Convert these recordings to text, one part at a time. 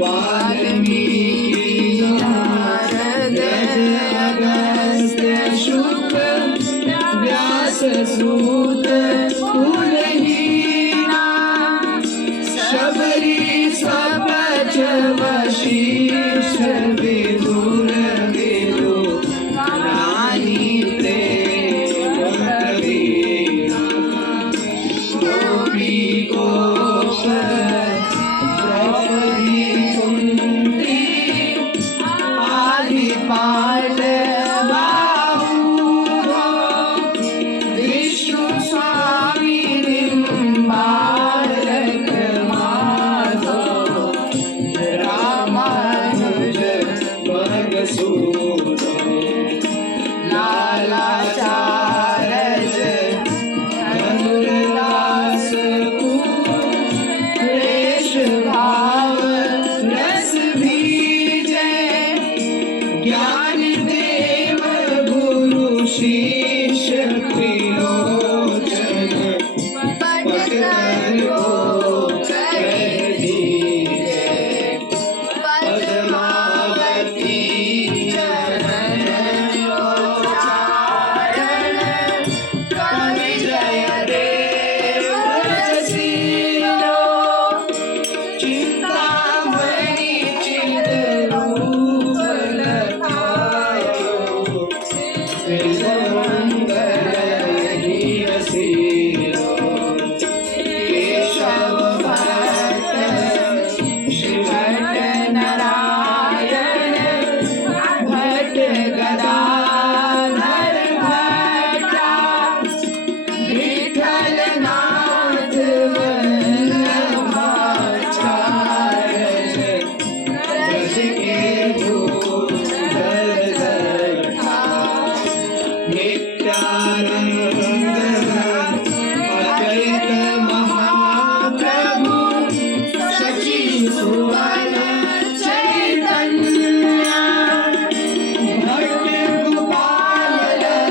वाल्मीकि नारद अगस्त्य शुक व्यास सूत कुलहीना शबरी सपच वशिष्ठ विदुर विदु रानी प्रेम प्रवीणा गोपी गोप द्रौपदी कुंती आदि पांडवाहु विष्णु स्वामी बालक माधव रामानुज मधुसूदन लालाचार्य धनुर्दास कुरेश भाव रस बीजे ज्ञान देव गुरु शिष्य त्रिलोचन पट करो कर दीजे पद्मावती चरण चारण कवि जय देव रसिलो चिंतामणि चित रूप लखायो श्रीमंगल निवसिलो केशव भट्ट श्रीभट्ट नारायण भट्ट गदाधर भट्टा विठ्ठल नाथ वल्लभाचार्य रज के भूधर धरा नित्यानंद अद्वैत महाप्रभु शचि सुवन चैतन्य भट्ट गोपाल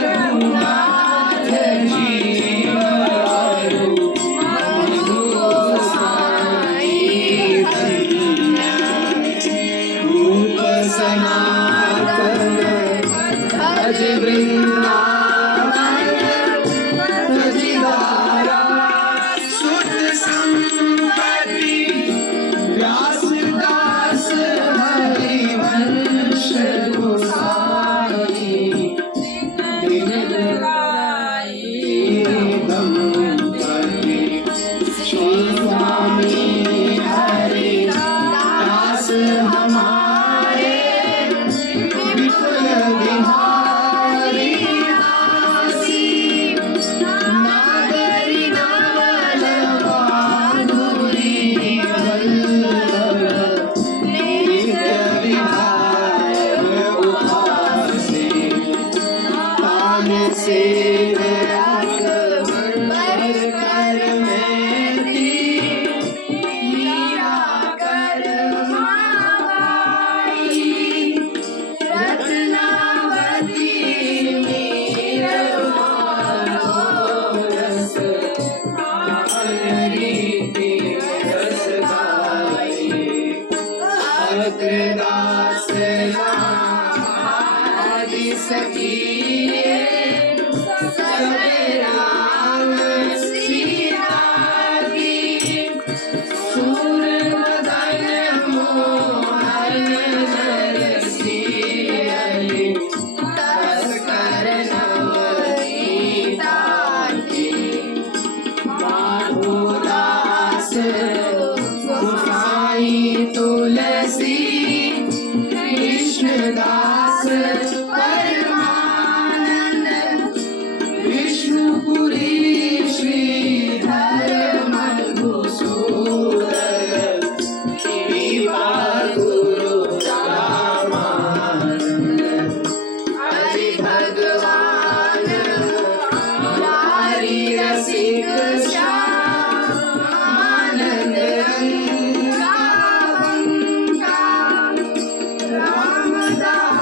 रघुनाथ जीवरु मधु गोसाई धन्य रूप सनातन भज वृंदावन तजिदारा सुत संपत्ति व्यासदास हरिवंश गोसाई दिन लगाई दंपति श्री स्वामी हरि दास हमारे विपुल विहारी दासी नागरी नावल माधुरी वल्लभ नित्य विहार उपासी तान सेव अकबर कर मेरी मीरा कर माबाई रत्नावती मीर मानोरस रीति रस गाई अग्रदास आदि सखी सब राम सीता की सूर मदन मोहन नरसिंह तस्कर नवनीता की माधुदास गोसाई तुलसी कृष्णदास परमानंद विष्णुपुरी श्रीधर मधुसूदन कृपा गुरु रामानंद हरि भगवान मुरारी रसिक श्याम आनंद रंगा बंका रामदास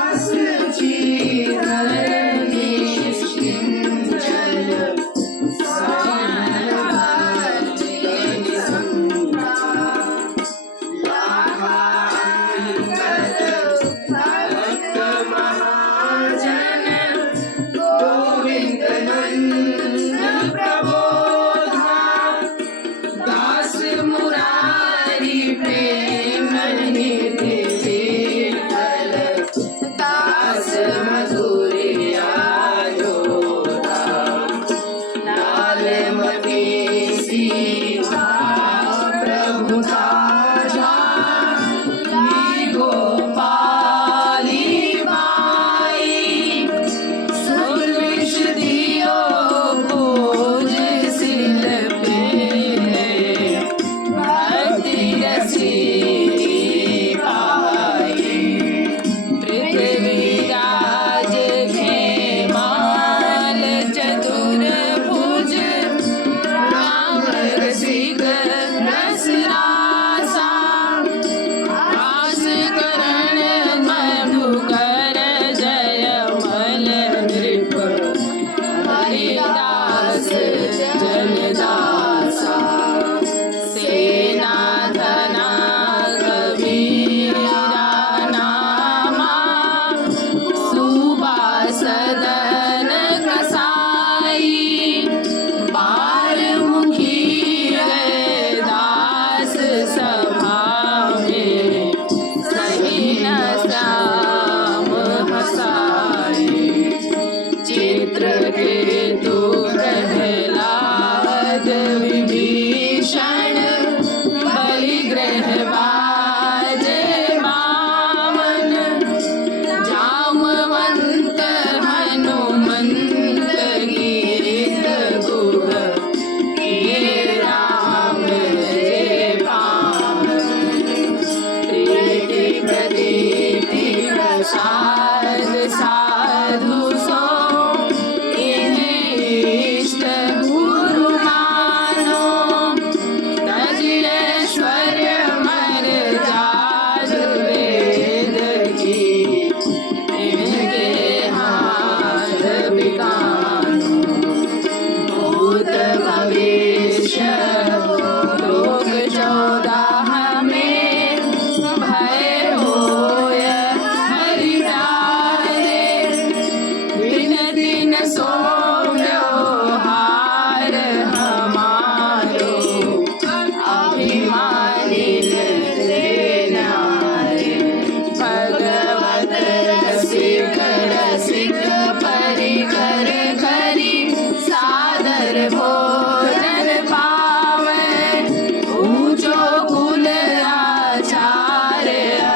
रे